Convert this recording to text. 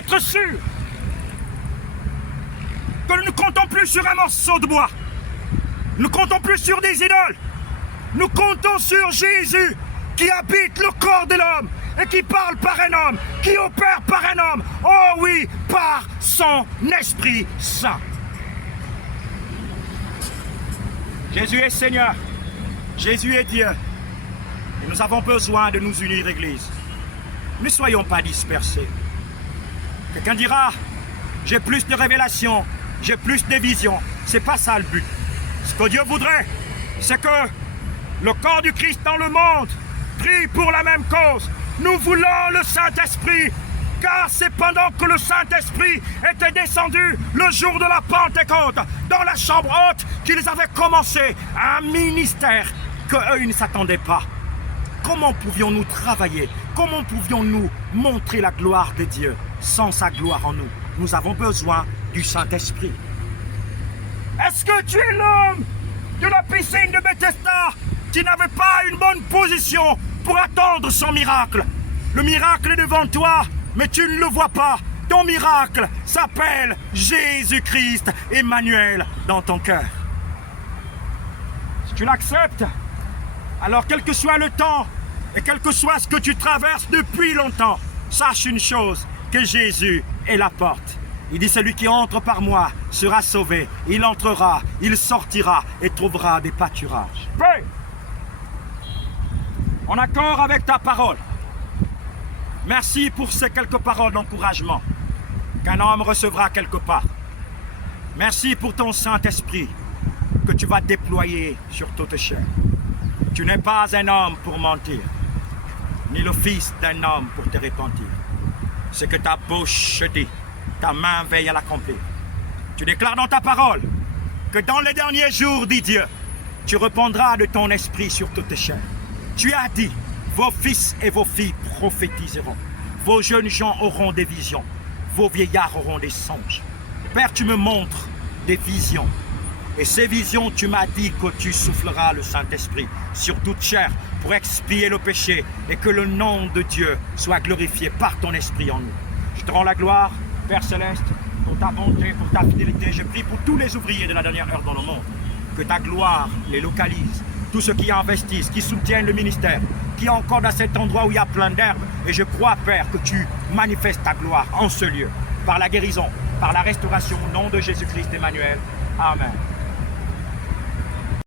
être sûr que nous ne comptons plus sur un morceau de bois. Nous ne comptons plus sur des idoles. Nous comptons sur Jésus qui habite le corps de l'homme et qui parle par un homme, qui opère par un homme. Oh oui, par son Esprit Saint. Jésus est Seigneur. Jésus est Dieu. Et nous avons besoin de nous unir, Église. Ne soyons pas dispersés. Quelqu'un dira, j'ai plus de révélations, j'ai plus de visions. C'est pas ça le but. Ce que Dieu voudrait, c'est que le corps du Christ dans le monde prie pour la même cause. Nous voulons le Saint-Esprit, car c'est pendant que le Saint-Esprit était descendu le jour de la Pentecôte dans la chambre haute qu'ils avaient commencé un ministère qu'eux ils ne s'attendaient pas. Comment pouvions-nous travailler? Comment pouvions-nous montrer la gloire de Dieu sans sa gloire en nous? Nous avons besoin du Saint-Esprit. Est-ce que tu es l'homme de la piscine de Bethesda qui n'avait pas une bonne position pour attendre son miracle? Le miracle est devant toi, mais tu ne le vois pas. Ton miracle s'appelle Jésus-Christ, Emmanuel, dans ton cœur. Si tu l'acceptes, alors quel que soit le temps et quel que soit ce que tu traverses depuis longtemps, sache une chose, que Jésus est la porte. Il dit, celui qui entre par moi sera sauvé. Il entrera, il sortira et trouvera des pâturages. Prie, en accord avec ta parole. Merci pour ces quelques paroles d'encouragement qu'un homme recevra quelque part. Merci pour ton Saint-Esprit que tu vas déployer sur toute chair. Tu n'es pas un homme pour mentir, ni le fils d'un homme pour te repentir. Ce que ta bouche dit, ta main veille à l'accomplir. Tu déclares dans ta parole que dans les derniers jours, dit Dieu, tu répandras de ton esprit sur toute chair. Tu as dit, vos fils et vos filles prophétiseront. Vos jeunes gens auront des visions. Vos vieillards auront des songes. Père, tu me montres des visions. Et ces visions, tu m'as dit que tu souffleras le Saint-Esprit sur toute chair pour expier le péché et que le nom de Dieu soit glorifié par ton Esprit en nous. Je te rends la gloire, Père Céleste, pour ta bonté, pour ta fidélité. Je prie pour tous les ouvriers de la dernière heure dans le monde, que ta gloire les localise. Tous ceux qui investissent, qui soutiennent le ministère, qui encore à cet endroit où il y a plein d'herbes. Et je crois, Père, que tu manifestes ta gloire en ce lieu, par la guérison, par la restauration au nom de Jésus-Christ Emmanuel. Amen.